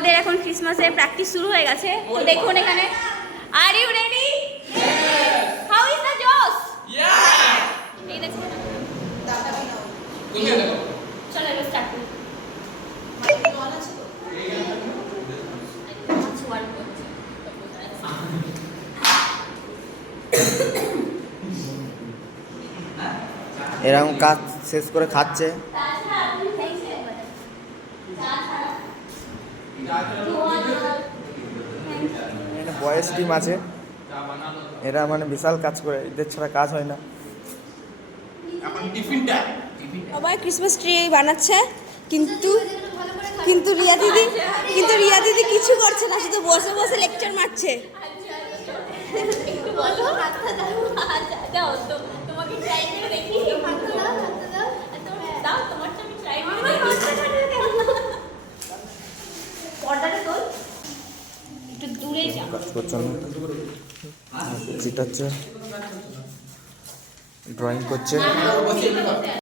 আমাদের এখন ক্রিসমাসের প্র্যাকটিস শুরু হয়ে গেছে। তো দেখুন এখানে, are you ready? How is the জোস? এই দেখুন, চলো এবার স্টার্ট করি। এরকম কাজ শেষ করে খাচ্ছে। এখানে বয়েজ টিম আছে, এরা মানে বিশাল কাজ করে, এদের ছাড়া কাজ হয় না। সবাই ক্রিসমাস ট্রি বানাচ্ছে, কিন্তু কিন্তু রিয়া দিদি কিছু করছে না, শুধু বসে বসে লেকচার মারছে। একটু বলো, হাতটা দাও। আচ্ছা দাও তো, তোমাকে ট্রাই করে দেখি। হাতটা দাও, হাতটা দাও। দাও, তোমারটা আমি ট্রাই করে দেখি। পর্দাটা তোল, একটু দূরে যাও। কাজ করছে না, চিটাচ্ছে, ড্রয়িং করছে।